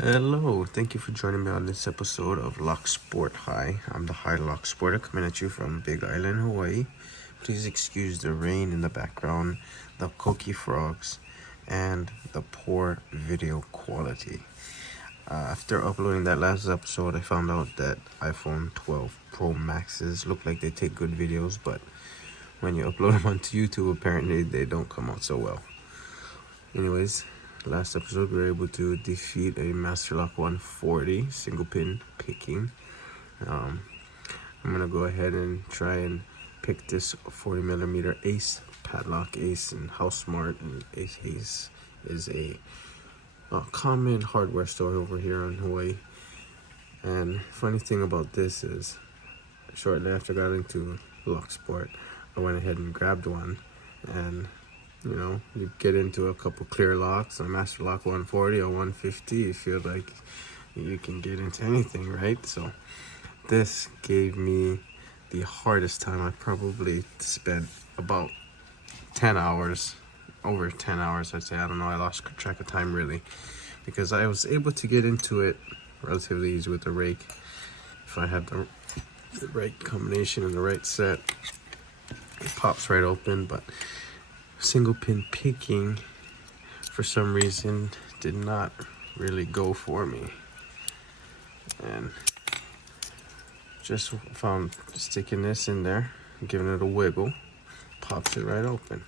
Hello, thank you for joining me on this episode of Lock Sport High. I'm the High Lock Sporter coming at you from Big Island, Hawaii. Please excuse the rain in the background, the coqui frogs, and the poor video quality. After uploading that last episode, I found out that iPhone 12 Pro Maxes look like they take good videos, but when you upload them onto YouTube, apparently they don't come out so well. Anyways, last episode we were able to defeat a Master Lock 140 single pin picking. I'm gonna go ahead and try and pick this 40mm Ace padlock. Ace and House Smart and Ace is a common hardware store over here in Hawaii. And funny thing about this is, shortly after I got into Lock Sport, I went ahead and grabbed one, and you get into a couple clear locks, a Master Lock 140 or 150, you feel like you can get into anything, right? So this gave me the hardest time. I probably spent about 10 hours, over 10 hours, I'd say. I don't know, I lost track of time really, because I was able to get into it relatively easy with the rake. If I had the right combination and the right set, it pops right open. But single pin picking, for some reason, did not really go for me, and just found sticking this in there, giving it a wiggle, pops it right open.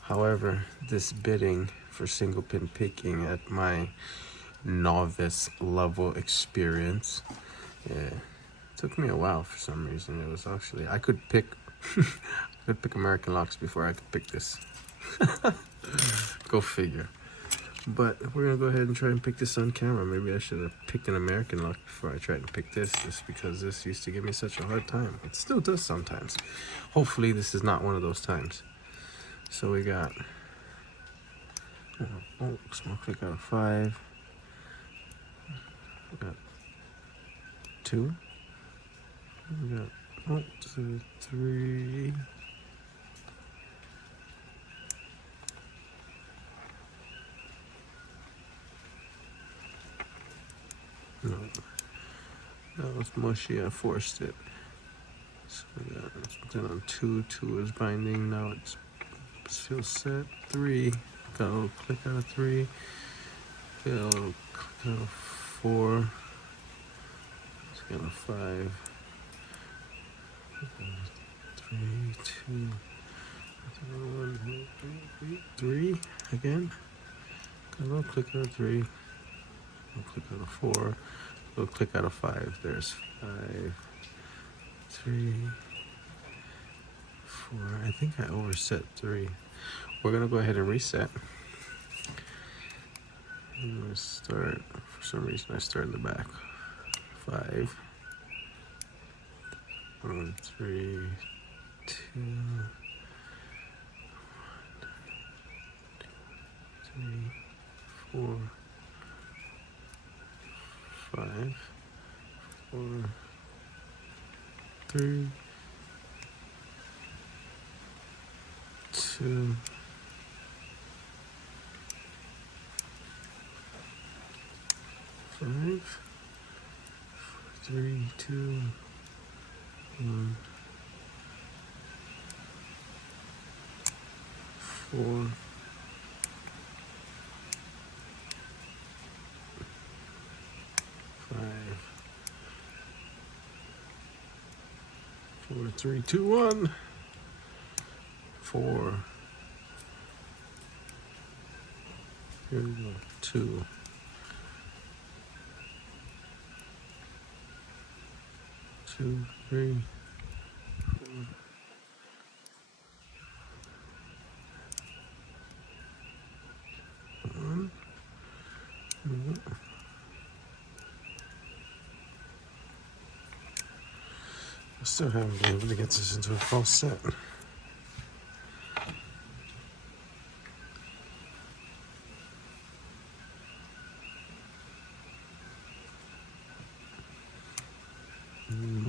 However, this bitting for single pin picking at my novice level experience, it took me a while for some reason. It was actually, I could pick American locks before I could pick this. Go figure. But we're gonna go ahead and try and pick this on camera. Maybe I should have picked an American lock before I tried to pick this, just because this used to give me such a hard time. It still does sometimes. Hopefully this is not one of those times. So we got small click out of 5. We got 2. We got 1, 2, 3. No, that was mushy. I forced it. So we got something on 2. 2 is binding. Now it's still set. 3. Got a little click out of 3. Got a little click out of 4. It's got a 5. 3, 2. 1, 3 again. Got a little click out of 3. Little click out of 4. Little click out of 5. There's 5, 3, 4. I think I overset 3. We're gonna go ahead and reset. I'm gonna start. For some reason, I started in the back. 5, 1, 3, 2, 3, 4, 5, 4, 3, 2, 5, 3, 2, 1, 4, 5, 4, 3, 2, 1, 4. Here we go. 2. 2, 3, 4. 1. I still haven't been able to get this into a false set.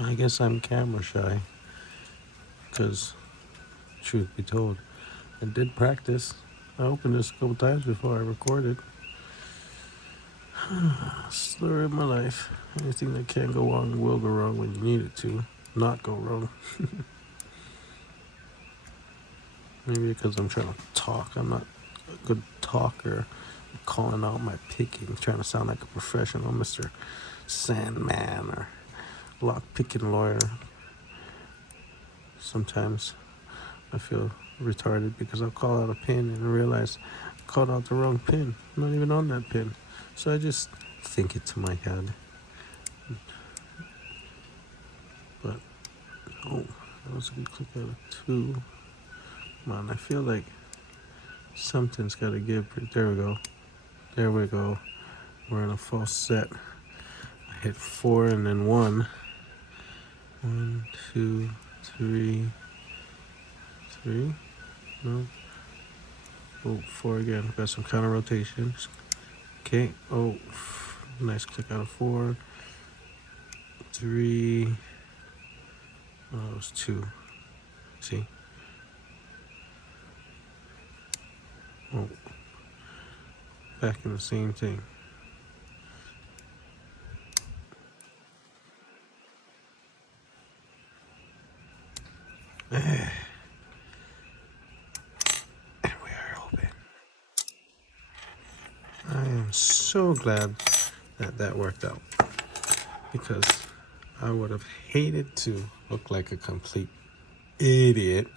I guess I'm camera shy, because truth be told, I did practice. I opened this a couple times before I recorded. Story of my life. Anything that can go wrong will go wrong when you need it to not go wrong. Maybe because I'm trying to talk. I'm not a good talker. I'm calling out my picking, trying to sound like a professional Mr. Sandman or lock picking lawyer. Sometimes I feel retarded because I'll call out a pin and realize I called out the wrong pin. I'm not even on that pin. So I just think it to my head. But, oh, that was a good click out of 2. Come on, I feel like something's got to give. There we go. There we go. We're in a false set. I hit 4 and then 1. 1, 2, 3. 3. No. Oh, 4 again. Got some counter rotations. Okay. Oh, nice click out of 4. 3. Oh, it was 2. See? Oh. Back in the same thing. And we are open. I am so glad that that worked out, because I would have hated to look like a complete idiot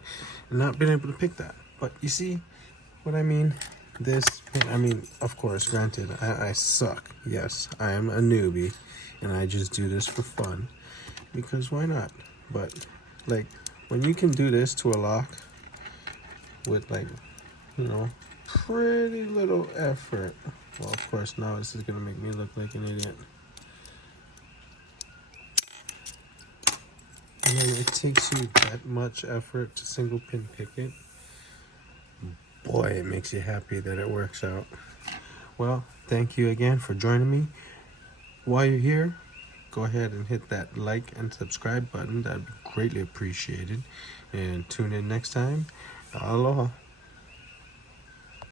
and not been able to pick that. But you see what I mean? I mean, of course, granted, I suck. Yes, I am a newbie and I just do this for fun, because why not? But like, when you can do this to a lock with, like, you know, pretty little effort. Well, of course, now this is gonna make me look like an idiot. And then it takes you that much effort to single pin pick it. Boy, it makes you happy that it works out. Well, thank you again for joining me. While you're here, go ahead and hit that like and subscribe button. That'd be greatly appreciated. And tune in next time. Aloha.